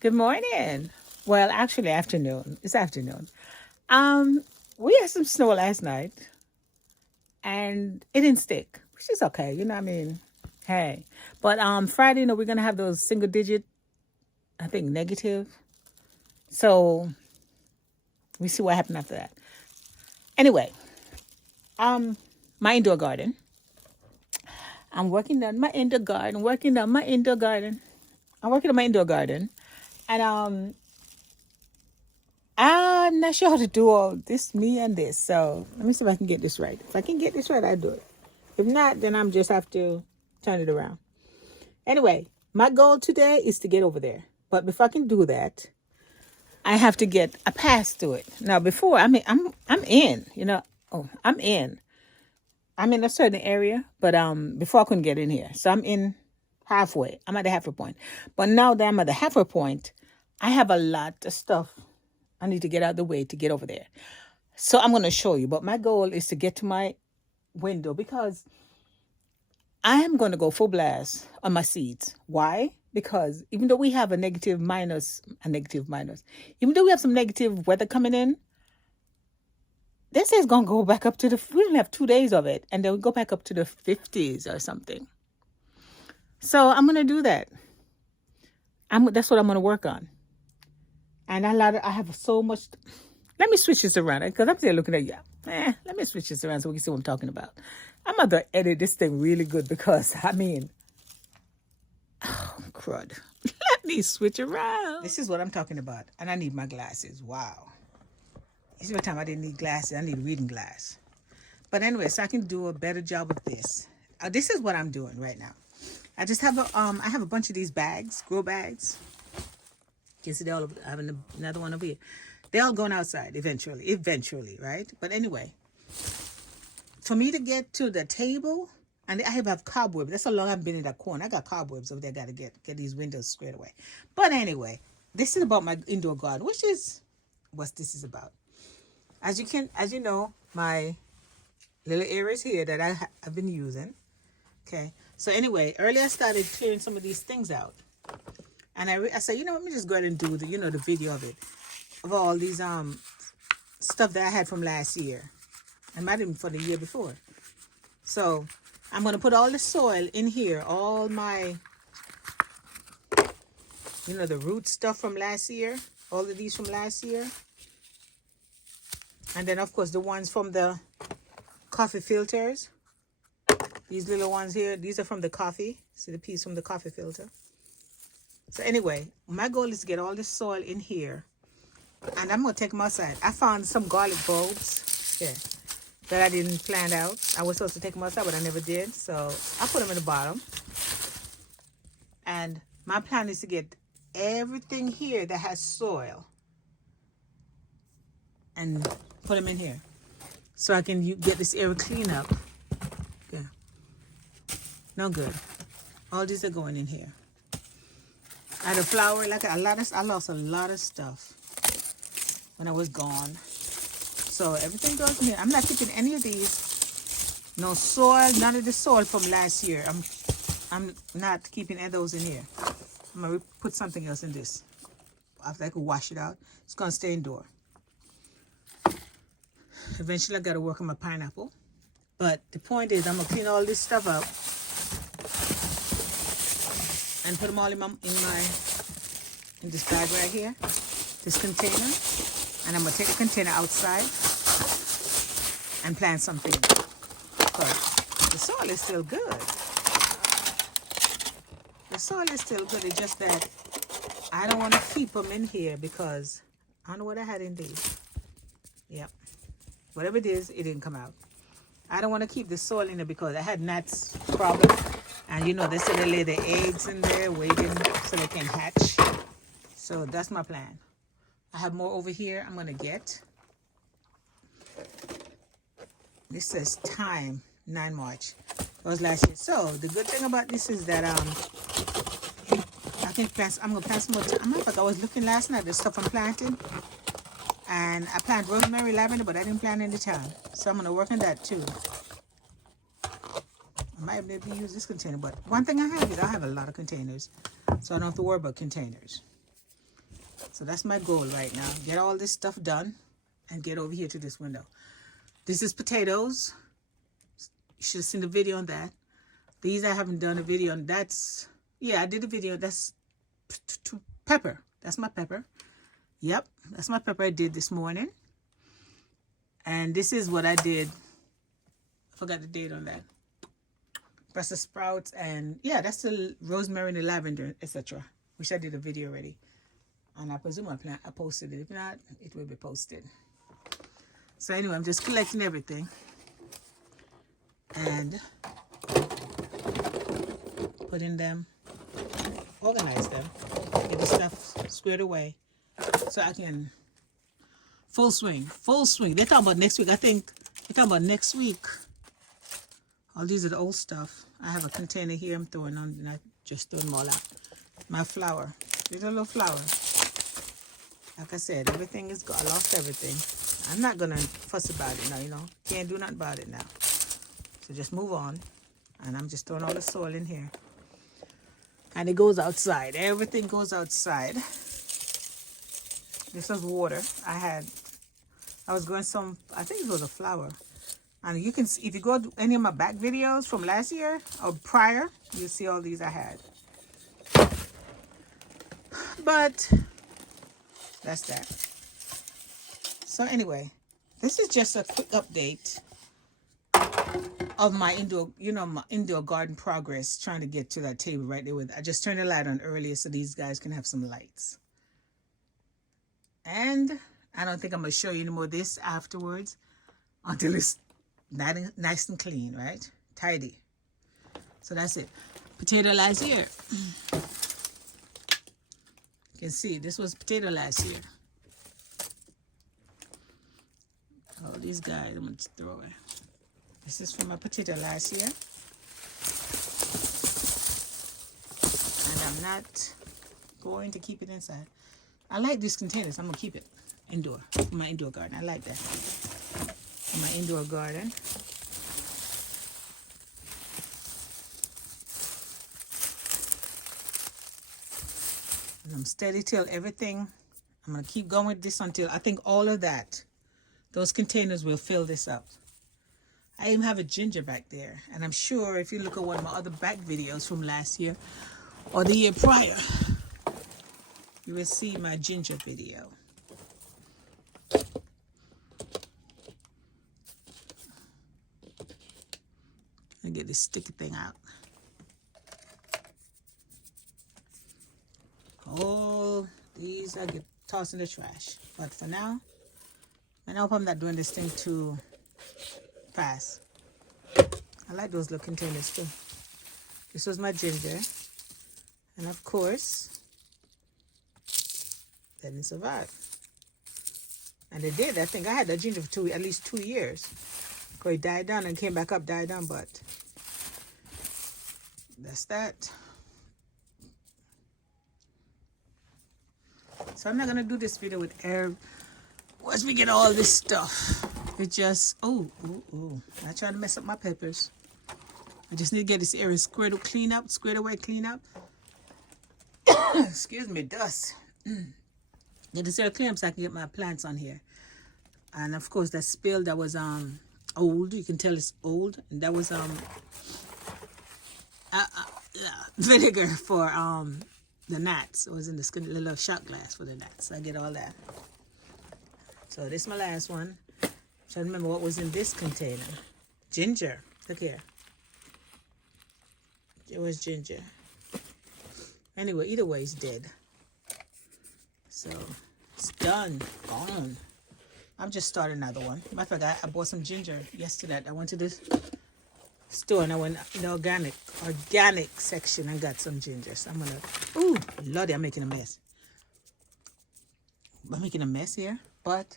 Good morning. Well, actually, afternoon. It's afternoon. Um, we had some snow last night, and it didn't stick, which is okay. You know what I mean? Hey, but Friday, we're gonna have those single digit. I think negative. So we see what happened after that. Anyway, um, my indoor garden. I'm working on my indoor garden. Working on my indoor garden. I'm working on my indoor garden, and I'm not sure how to do all this, me and this. So let me see if I can get this right. If I can get this right, I do it. If not, then I'm just have to turn it around. Anyway, my goal today is to get over there. But before I can do that, I have to get a pass to it. Now, before I'm in. I'm in. I'm in a certain area, but before I couldn't get in here, so I'm in halfway. I'm at the halfway point. But now that I'm at the halfway point, I have a lot of stuff I need to get out of the way to get over there. So I'm going to show you. But my goal is to get to my window because I am going to go full blast on my seeds. Why? Because even though we have a negative minus, even though we have some negative weather coming in, this is going to go back up to we only have 2 days of it, and then we go back up to the 50s or something. So I'm going to do that. That's what I'm going to work on. And I have so much. Let me switch this around because I'm still looking at you. Let me switch this around so we can see what I'm talking about. I'm going to edit this thing really good because, oh, crud. Let me switch around. This is what I'm talking about. And I need my glasses. Wow. This is the time I didn't need glasses. I need a reading glass. But anyway, so I can do a better job with this. This is what I'm doing right now. I just have I have a bunch of these bags, grow bags. You can see I have another one over here. They're all going outside eventually, right? But anyway, for me to get to the table, and I have cobwebs. That's how long I've been in that corner. I got cobwebs over there. I got to get these windows squared away. But anyway, this is about my indoor garden, which is what this is about. As you know, my little areas here that I've been using. Okay. So anyway, earlier I started clearing some of these things out. And I said, let me just go ahead and do the video of it. Of all these stuff that I had from last year. And might even for the year before. So I'm going to put all the soil in here. All my, the root stuff from last year. All of these from last year. And then, of course, the ones from the coffee filters. These little ones here. These are from the coffee. See the piece from the coffee filter. So anyway, my goal is to get all this soil in here. And I'm going to take them outside. I found some garlic bulbs here that I didn't plant out. I was supposed to take them outside, but I never did. So I put them in the bottom. And my plan is to get everything here that has soil and put them in here. So I can get this area clean up. Yeah. No good. All these are going in here. I had a flower, I lost a lot of stuff when I was gone. So everything goes in here. I'm not keeping any of these. No soil, none of the soil from last year. I'm not keeping any of those in here. I'm gonna put something else in this. After I can wash it out, it's gonna stay indoor. Eventually I gotta work on my pineapple. But the point is I'm gonna clean all this stuff up and put them all in this bag right here, this container. And I'm going to take the container outside and plant something. But the soil is still good. The soil is still good. It's just that I don't want to keep them in here because I don't know what I had in these. Yep. Whatever it is, it didn't come out. I don't want to keep the soil in there because I had gnats problem. And they said they lay the eggs in there waiting so they can hatch. So that's my plan. I have more over here I'm going to get. This says time, 9 March. That was last year. So the good thing about this is that I'm going to plant some more. I was looking last night at the stuff I'm planting. And I planted rosemary, lavender, but I didn't plant any thyme. So I'm going to work on that too. I might maybe use this container, but one thing I have is I have a lot of containers. So I don't have to worry about containers. So that's my goal right now. Get all this stuff done and get over here to this window. This is potatoes. You should have seen the video on that. These I haven't done a video on. That's, yeah, I did a video. That's pepper. That's my pepper. Yep, that's my pepper I did this morning. And this is what I did. I forgot the date on that. Brussels sprouts and, yeah, that's the rosemary and the lavender, etc. Which I did a video already. And I presume I posted it. If not, it will be posted. So anyway, I'm just collecting everything. And putting them, organize them, get the stuff squared away so I can full swing. They're talking about next week. I think they're talking about next week. All these are the old stuff. I have a container here I'm throwing on, and I just threw them all out. My flour, little flour. Like I said, everything is gone. I lost everything. I'm not gonna fuss about it now, you know. Can't do nothing about it now. So just move on. And I'm just throwing all the soil in here. And it goes outside. Everything goes outside. This was water. I was growing some, I think it was a flower. And you can see, if you go to any of my back videos from last year or prior, you'll see all these I had. But that's that. So anyway, this is just a quick update of my indoor, you know, my indoor garden progress, trying to get to that table right there with, I just turned the light on earlier so these guys can have some lights. And I don't think I'm going to show you any more of this afterwards until it's nice and clean, right? Tidy. So that's it. Potato last year. You can see this was potato last year. Oh, these guys I'm going to throw away. This is from my potato last year. And I'm not going to keep it inside. I like these containers. I'm going to keep it indoor. For my indoor garden. I like that. For my indoor garden. And I'm steady till everything. I'm going to keep going with this until I think all of that, those containers will fill this up. I even have a ginger back there. And I'm sure if you look at one of my other back videos from last year or the year prior, you will see my ginger video. And get this sticky thing out. All these I get tossed in the trash. But for now, I hope I'm not doing this thing too fast. I like those little containers too. This was my ginger. And of course, they didn't survive. And they did. I think I had that ginger for at least 2 years. Because it died down and came back up, died down, but that's that. So I'm not going to do this video with air. Once we get all this stuff, it just, I'm not trying to mess up my peppers. I just need to get this area squared away, clean up. Excuse me, dust. Get this area clean up so I can get my plants on here. And of course, that spill that was old, you can tell it's old. And that was vinegar for the gnats. It was in the little shot glass for the gnats. I get all that. So this is my last one. I'm trying to remember what was in this container. Ginger. Look here. It was ginger. Anyway, either way, it's dead. So it's done. Gone. I'm just starting another one. Matter of fact, I bought some ginger yesterday. I went to this store and I went in the organic section and got some ginger. So I'm gonna, ooh, Lordy, I'm making a mess. I'm making a mess here, but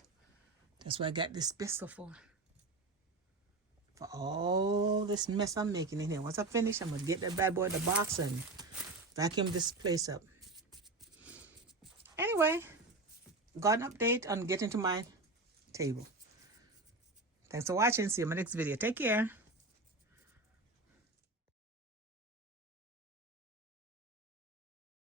that's what I got this pistol for. For all this mess I'm making in here. Once I finish, I'm gonna get that bad boy in the box and vacuum this place up. Anyway, got an update on getting to my table. Thanks for watching. See you in my next video. Take care.